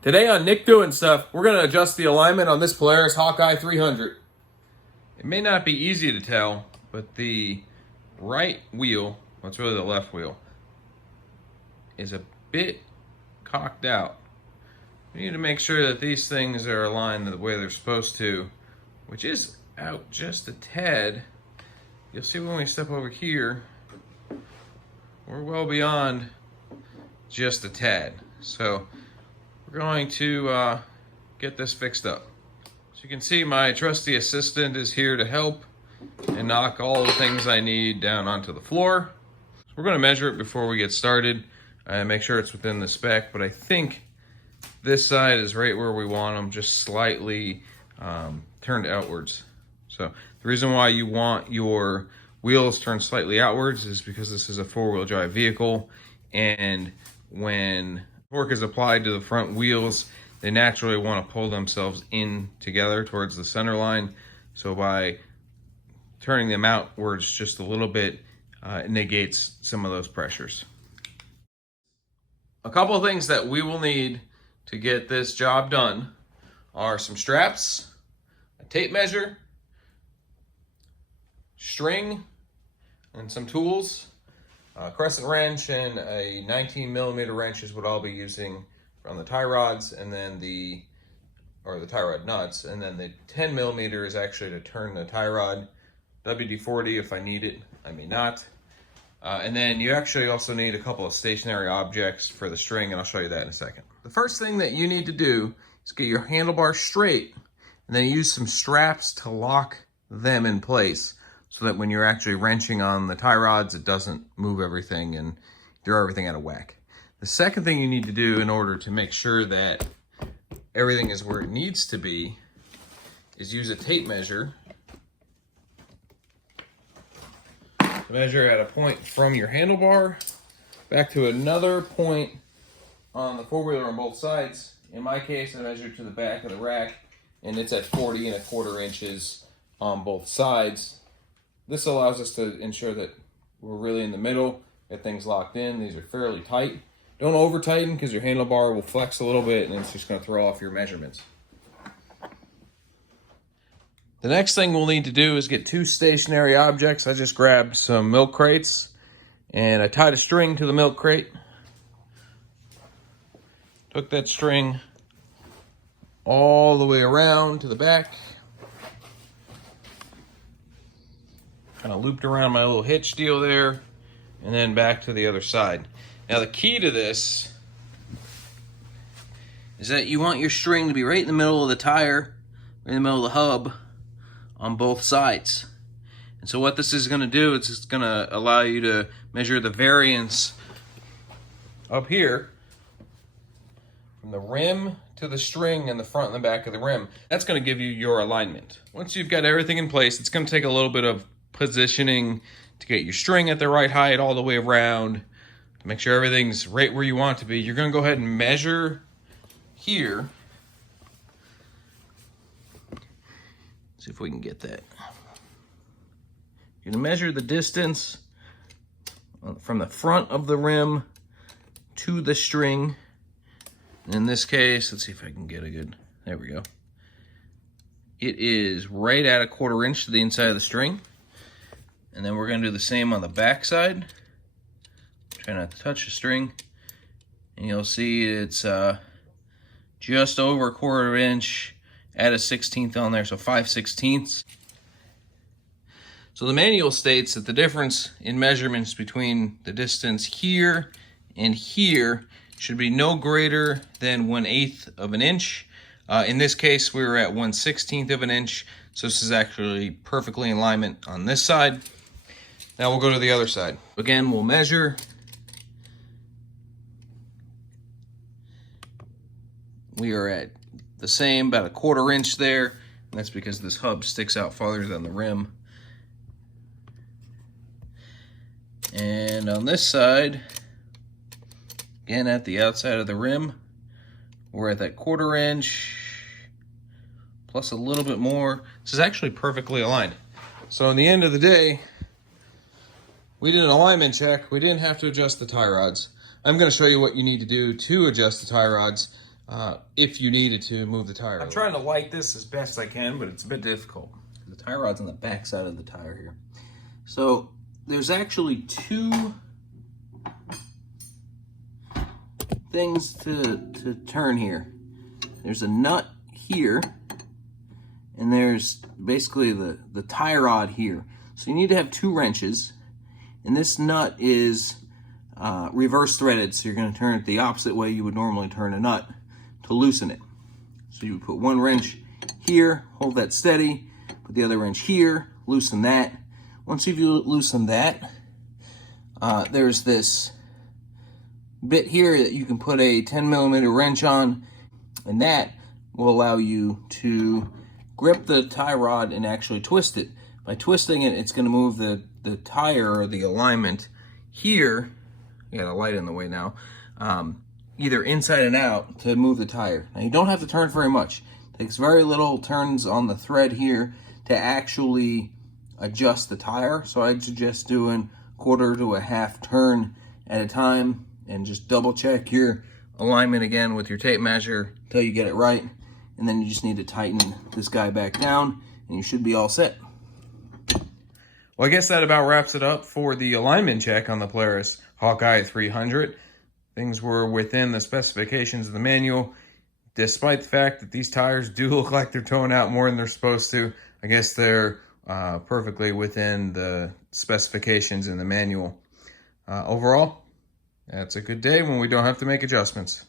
Today on Nick Doing Stuff, we're going to adjust the alignment on this Polaris Hawkeye 300. It may not be easy to tell, but the right wheel, well, it's really the left wheel, is a bit cocked out. We need to make sure that these things are aligned the way they're supposed to, which is out just a tad. You'll see when we step over here, we're well beyond just a tad. So we're going to get this fixed up. So you can see my trusty assistant is here to help and knock all the things I need down onto the floor. So we're going to measure it before we get started and make sure it's within the spec, but I think this side is right where we want them, just slightly turned outwards. So the reason why you want your wheels turned slightly outwards is because this is a four-wheel drive vehicle, and when torque is applied to the front wheels, they naturally want to pull themselves in together towards the center line. So by turning them outwards just a little bit, it negates some of those pressures. A couple of things that we will need to get this job done are some straps, a tape measure, string, and some tools. A crescent wrench and a 19mm wrench is what I'll be using on the tie rods, and then the tie rod nuts, and then the 10mm is actually to turn the tie rod. WD-40 if I need it, I may not. And then you actually also need a couple of stationary objects for the string, and I'll show you that in a second. The first thing that you need to do is get your handlebar straight, and then use some straps to lock them in place, so that when you're actually wrenching on the tie rods, it doesn't move everything and throw everything out of whack. The second thing you need to do in order to make sure that everything is where it needs to be is use a tape measure to measure at a point from your handlebar back to another point on the four-wheeler on both sides. In my case, I measured to the back of the rack, and it's at 40¼ inches on both sides. This allows us to ensure that we're really in the middle, get things locked in. These are fairly tight. Don't over tighten because your handlebar will flex a little bit and it's just going to throw off your measurements. The next thing we'll need to do is get two stationary objects. I just grabbed some milk crates and I tied a string to the milk crate. Took that string all the way around to the back. Kind of looped around my little hitch deal there, and then back to the other side. Now the key to this is that you want your string to be right in the middle of the tire, right in the middle of the hub, on both sides. And so what this is going to do is it's going to allow you to measure the variance up here from the rim to the string and the front and the back of the rim. That's going to give you your alignment. Once you've got everything in place, it's going to take a little bit of positioning to get your string at the right height all the way around, to make sure everything's right where you want it to be. You're going to go ahead and measure here. See if we can get that. You're going to measure the distance from the front of the rim to the string. In this case, let's see if I can get a good, there we go. It is right at 1/4 inch to the inside of the string. And then we're going to do the same on the back side. Try not to touch the string. And you'll see it's just over 1/4 inch, add a 1/16 on there, so 5/16. So the manual states that the difference in measurements between the distance here and here should be no greater than 1/8 of an inch. In this case, we were at 1/16 of an inch, so this is actually perfectly in alignment on this side. Now we'll go to the other side. Again, we'll measure. We are at the same, about 1/4 inch there. And that's because this hub sticks out farther than the rim. And on this side, again at the outside of the rim, we're at that 1/4 inch, plus a little bit more. This is actually perfectly aligned. So in the end of the day, we did an alignment check. We didn't have to adjust the tie rods. I'm going to show you what you need to do to adjust the tie rods. if you needed to move the tire. I'm trying to light this as best I can, but it's a bit difficult. The tie rod's on the back side of the tire here. So there's actually two things to turn here. There's a nut here, and there's basically the tie rod here. So you need to have two wrenches, and this nut is reverse threaded, so you're going to turn it the opposite way you would normally turn a nut to loosen it. So you would put one wrench here, hold that steady, put the other wrench here, loosen that. Once you've loosened that, there's this bit here that you can put a 10mm wrench on, and that will allow you to grip the tie rod and actually twist it. By twisting it, it's going to move the tire or the alignment here. You got a light in the way now. Either inside and out to move the tire. Now you don't have to turn very much. It takes very little turns on the thread here to actually adjust the tire. So I'd suggest doing 1/4 to a 1/2 turn at a time, and just double check your alignment again with your tape measure until you get it right. And then you just need to tighten this guy back down, and you should be all set. Well, I guess that about wraps it up for the alignment check on the Polaris Hawkeye 300. Things were within the specifications of the manual, despite the fact that these tires do look like they're towing out more than they're supposed to. I guess they're perfectly within the specifications in the manual. Overall, that's a good day when we don't have to make adjustments.